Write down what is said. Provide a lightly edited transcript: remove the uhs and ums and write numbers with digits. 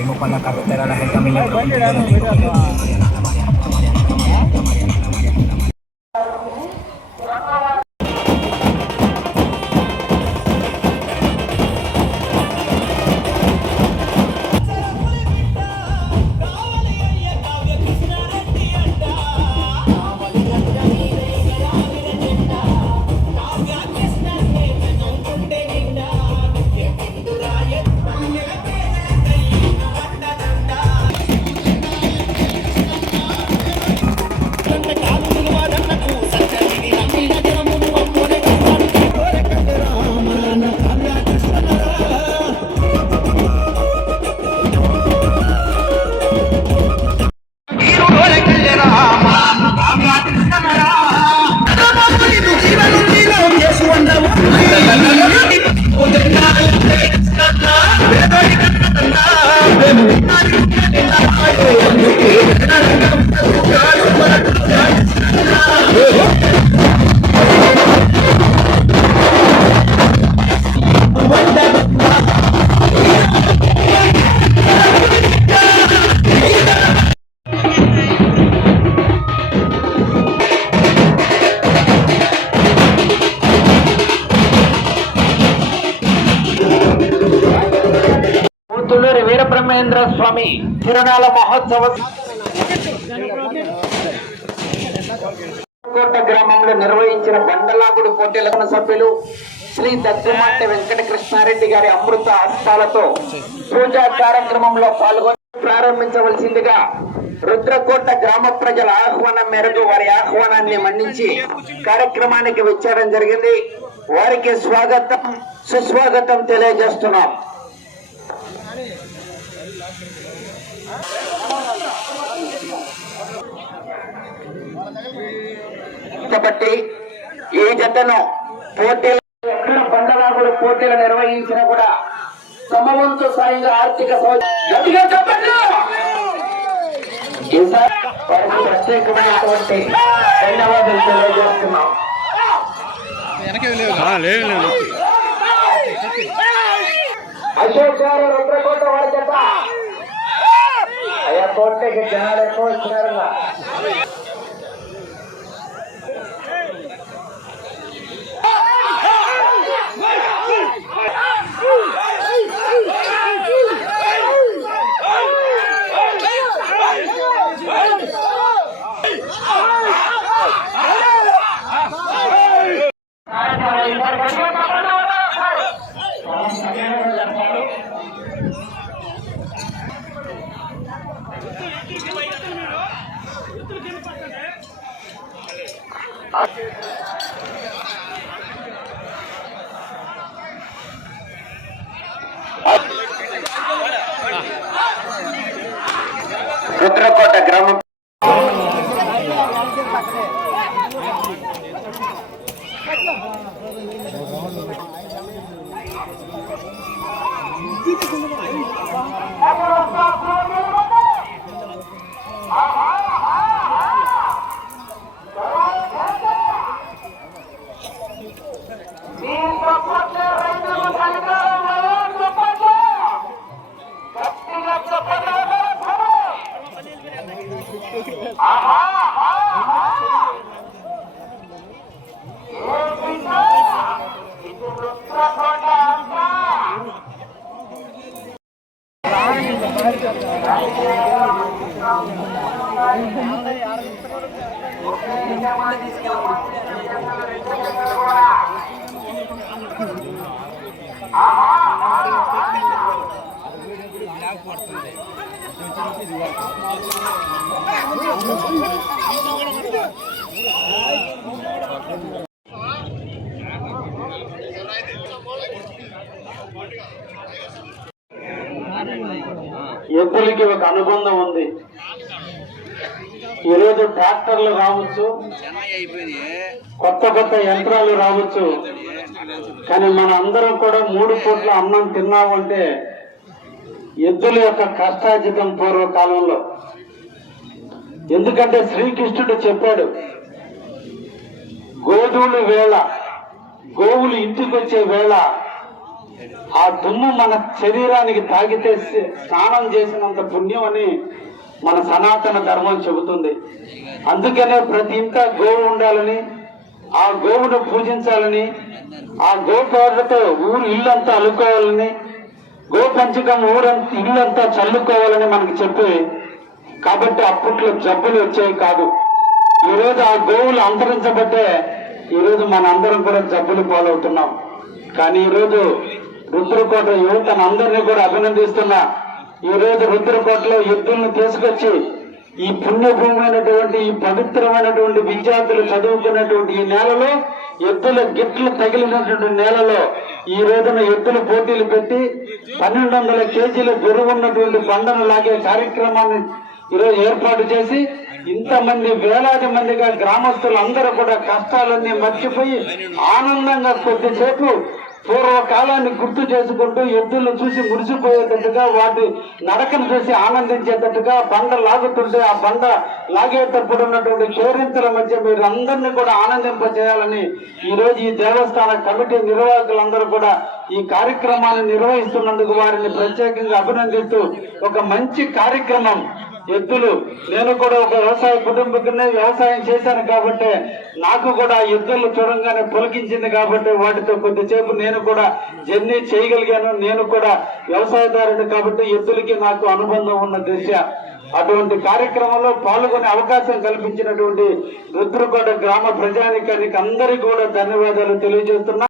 salimos para la carretera, la gente a mí me pregunta, yo le digo que la Mariana. Veerabrahmendra స్వామి తిరునాళ మహోత్సవం కోట గ్రామంలో నిర్వహించిన బండలాగుడు పోటీల సభ్యులు శ్రీ దత్తుమాటి వెంకటకృష్ణారెడ్డి గారి అమృత హస్తాలతో పూజా కార్యక్రమంలో పాల్గొని ప్రారంభించవలసిందిగా రుద్రకోట గ్రామ ప్రజల ఆహ్వానం మేరకు వారి ఆహ్వానాన్ని మన్నించి కార్యక్రమానికి వచ్చేయడం జరిగింది. వారికి స్వాగతం సుస్వాగతం తెలియజేస్తున్నాం. కాబట్టి ఈ జతను పోటీలు బండలాగుడు పోటీలు నిర్వహించినా కూడా సమవంతు సాయంగా ఆర్థిక ప్రత్యేకమైనటువంటి ధన్యవాదాలు తెలియజేస్తున్నాం. అశోక్ గారు రుద్రకోట వారి జత అయ్యా కోటకి జనాలు ఎక్కువ వచ్చినారన్నా. రుద్రకోట గ్రామం ఎద్దులకి ఒక అనుబంధం ఉంది. ఈరోజు ట్రాక్టర్లు రావచ్చు, కొత్త కొత్త యంత్రాలు రావచ్చు, కానీ మన అందరం కూడా 3 పూట్ల అన్నం తిన్నామంటే ఎద్దుల యొక్క కష్టార్జితం పూర్వకాలంలో. ఎందుకంటే శ్రీకృష్ణుడు చెప్పాడు, గోధువుల వేళ, గోవులు ఇంటికి వచ్చే వేళ ఆ దుమ్ము మన శరీరానికి తాగితే స్నానం చేసినంత పుణ్యం అని మన సనాతన ధర్మం చెబుతుంది. అందుకనే ప్రతి ఇంట గోవు ఉండాలని, ఆ గోవును పూజించాలని, ఆ గోపాలతో ఇల్లంతా అల్లుకోవాలని, గోపంచకం ఇల్లంతా చల్లుకోవాలని మనకి చెప్పి, కాబట్టి అప్పట్లో జబ్బులు వచ్చాయి కాదు. ఈరోజు ఆ గోవులు అంతరించబట్టే ఈరోజు మన అందరం కూడా జబ్బులు పాలవుతున్నాం. కానీ ఈరోజు రుద్రకోట యువతను అందరినీ కూడా అభినందిస్తున్నా. ఈరోజు రుద్రకోటలో ఎద్దులను తీసుకొచ్చి ఈ పుణ్యభూమైనటువంటి, ఈ పవిత్రమైనటువంటి విద్యార్థులు చదువుకున్నటువంటి ఈ నేలలో, ఎద్దుల గిట్లు తగిలినటువంటి నేలలో ఈ రోజున ఎద్దుల పోటీలు పెట్టి 1200 కేజీల బరువు ఉన్నటువంటి బండను లాగే కార్యక్రమాన్ని ఈరోజు ఏర్పాటు చేసి ఇంతమంది వేలాది మందిగా గ్రామస్తులు అందరూ కూడా కష్టాలన్నీ మర్చిపోయి ఆనందంగా కొద్దిసేపు పూర్వకాలాన్ని గుర్తు చేసుకుంటూ ఎద్దులను చూసి మురిసిపోయేటట్టుగా, వాటి నడకను చూసి ఆనందించేటట్టుగా బండ లాగుతుంటే ఆ బండ లాగేటప్పుడు ఉన్నటువంటి కేరింతల మధ్య మీరు అందరినీ కూడా ఆనందింపజేయాలని ఈరోజు ఈ దేవస్థాన కమిటీ నిర్వాహకులందరూ కూడా ఈ కార్యక్రమాన్ని నిర్వహిస్తున్నందుకు వారిని ప్రత్యేకంగా అభినందిస్తూ, ఒక మంచి కార్యక్రమం. ఎద్దులు, నేను కూడా ఒక వ్యవసాయ కుటుంబకునే వ్యవసాయం చేశాను కాబట్టి నాకు కూడా ఎద్దులు చూడంగానే పులకించింది కాబట్టి వాటితో కొద్దిసేపు నేను కూడా జర్నీ చేయగలిగాను. నేను కూడా వ్యవసాయదారుడు కాబట్టి ఎద్దులకి నాకు అనుబంధం ఉన్న దృష్ట్యా అటువంటి కార్యక్రమంలో పాల్గొనే అవకాశం కల్పించినటువంటి రుద్రకోట గ్రామ ప్రజానికానికి అందరికీ కూడా ధన్యవాదాలు తెలియజేస్తున్నా.